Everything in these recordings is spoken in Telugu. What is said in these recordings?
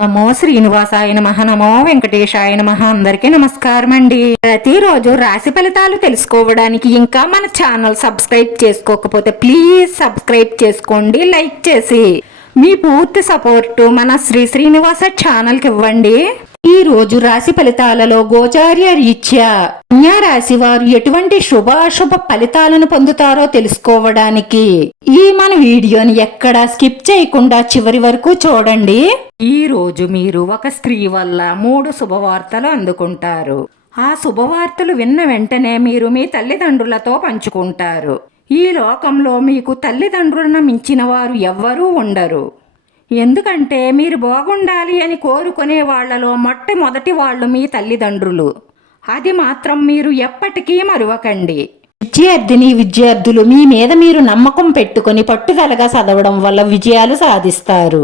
నమో శ్రీనివాసాయ నమ. నమో వెంకటేశాయ నమ. అందరికీ నమస్కారం అండి. ప్రతిరోజు రాశి ఫలితాలు తెలుసుకోవడానికి ఇంకా మన ఛానల్ సబ్స్క్రైబ్ చేసుకోకపోతే ప్లీజ్ సబ్స్క్రైబ్ చేసుకోండి లైక్ చేసి. మీ పూర్తి సపోర్టు మన శ్రీ శ్రీనివాస ఛానల్కి ఇవ్వండి. ఈ రోజు రాశి ఫలితాలలో గోచార్య రీత్యా కన్యా రాశి వారు ఎటువంటి శుభ అశుభ ఫలితాలను పొందుతారో తెలుసుకోవడానికి ఈ మన వీడియోని ఎక్కడా స్కిప్ చేయకుండా చివరి వరకు చూడండి. ఈ రోజు మీరు ఒక స్త్రీ వల్ల మూడు శుభవార్తలు అందుకుంటారు. ఆ శుభవార్తలు విన్న వెంటనే మీరు మీ తల్లిదండ్రులతో పంచుకుంటారు. ఈ లోకంలో మీకు తల్లిదండ్రులను మించిన వారు ఎవ్వరూ ఉండరు. ఎందుకంటే మీరు బాగుండాలి అని కోరుకునే వాళ్ళలో మొట్టమొదటి వాళ్ళు మీ తల్లిదండ్రులు. అది మాత్రం మీరు ఎప్పటికీ మరువకండి. విద్యార్థిని విద్యార్థులు మీ మీద మీరు నమ్మకం పెట్టుకొని పట్టుదలగా చదవడం వల్ల విజయాలు సాధిస్తారు.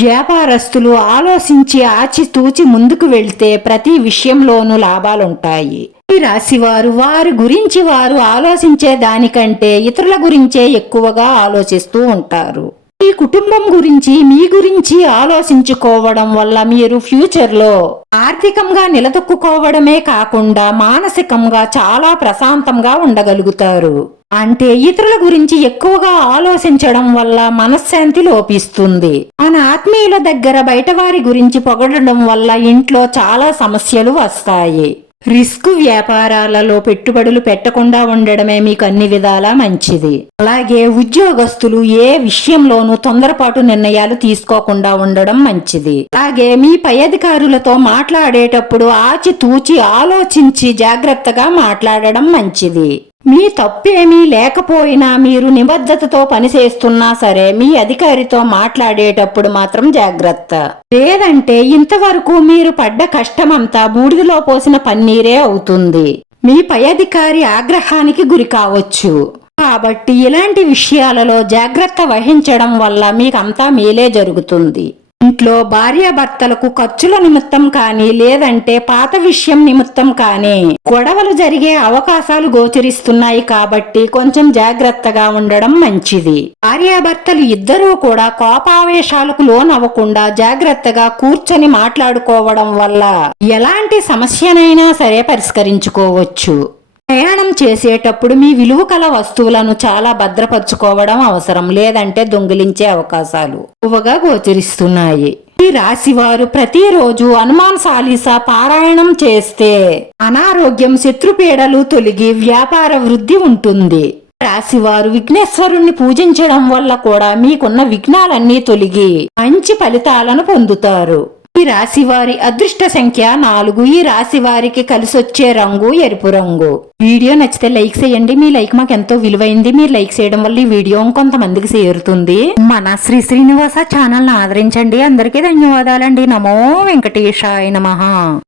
వ్యాపారస్తులు ఆలోచించి ఆచితూచి ముందుకు వెళ్తే ప్రతి విషయంలోనూ లాభాలుంటాయి. ఈ రాశివారు వారి గురించి వారు ఆలోచించే దానికంటే ఇతరుల గురించే ఎక్కువగా ఆలోచిస్తూ ఉంటారు. మీ కుటుంబం గురించి మీ గురించి ఆలోచించుకోవడం వల్ల మీరు ఫ్యూచర్లో ఆర్థికంగా నిలదొక్కుకోవడమే కాకుండా మానసికంగా చాలా ప్రశాంతంగా ఉండగలుగుతారు. అంటే ఇతరుల గురించి ఎక్కువగా ఆలోచించడం వల్ల మనశ్శాంతి లోపిస్తుంది. మన ఆత్మీయుల దగ్గర బయట వారి గురించి పొగడడం వల్ల ఇంట్లో చాలా సమస్యలు వస్తాయి. రిస్క్ వ్యాపారాలలో పెట్టుబడులు పెట్టకుండా ఉండడమే మీకు అన్ని విధాలా మంచిది. అలాగే ఉద్యోగస్తులు ఏ విషయంలోనూ తొందరపాటు నిర్ణయాలు తీసుకోకుండా ఉండడం మంచిది. అలాగే మీ పై అధికారులతో మాట్లాడేటప్పుడు ఆచితూచి ఆలోచించి జాగ్రత్తగా మాట్లాడడం మంచిది. మీ తప్పేమీ లేకపోయినా మీరు నిబద్ధతతో పనిచేస్తున్నా సరే మీ అధికారితో మాట్లాడేటప్పుడు మాత్రం జాగ్రత్త. లేదంటే ఇంతవరకు మీరు పడ్డ కష్టమంతా బూడిదలో పోసిన పన్నీరే అవుతుంది. మీ పై అధికారి ఆగ్రహానికి గురి కావచ్చు. కాబట్టి ఇలాంటి విషయాలలో జాగ్రత్త వహించడం వల్ల మీకంతా మేలే జరుగుతుంది. ఇంట్లో భార్యాభర్తలకు ఖర్చుల నిమిత్తం కానీ లేదంటే పాత విషయం నిమిత్తం కానీ గొడవలు జరిగే అవకాశాలు గోచరిస్తున్నాయి కాబట్టి కొంచెం జాగ్రత్తగా ఉండడం మంచిది. భార్యాభర్తలు ఇద్దరూ కూడా కోపావేశాలకు లోనవ్వకుండా జాగ్రత్తగా కూర్చొని మాట్లాడుకోవడం వల్ల ఎలాంటి సమస్యనైనా సరే పరిష్కరించుకోవచ్చు. ప్రయాణం చేసేటప్పుడు మీ విలువ కల వస్తువులను చాలా భద్రపరచుకోవడం అవసరం లేదంటే దొంగిలించే అవకాశాలు ఎక్కువగా గోచరిస్తున్నాయి. ఈ రాశి వారు ప్రతిరోజు హనుమాన్ సాలీసా పారాయణం చేస్తే అనారోగ్యం శత్రుపీడలు తొలగి వ్యాపార వృద్ధి ఉంటుంది. రాశివారు విఘ్నేశ్వరుణ్ణి పూజించడం వల్ల కూడా మీకున్న విఘ్నాలన్నీ తొలగి మంచి ఫలితాలను పొందుతారు. ఈ రాశి వారి అదృష్ట సంఖ్య నాలుగు. ఈ రాశి వారికి కలిసొచ్చే రంగు ఎరుపు రంగు. వీడియో నచ్చితే లైక్ చేయండి. మీ లైక్ మాకు ఎంతో విలువైంది. మీరు లైక్ చేయడం వల్ల ఈ వీడియో కొంతమందికి చేరుతుంది. మన శ్రీ శ్రీనివాస ఛానల్ ఆదరించండి. అందరికీ ధన్యవాదాలండి. నమో వెంకటేశాయ నమ.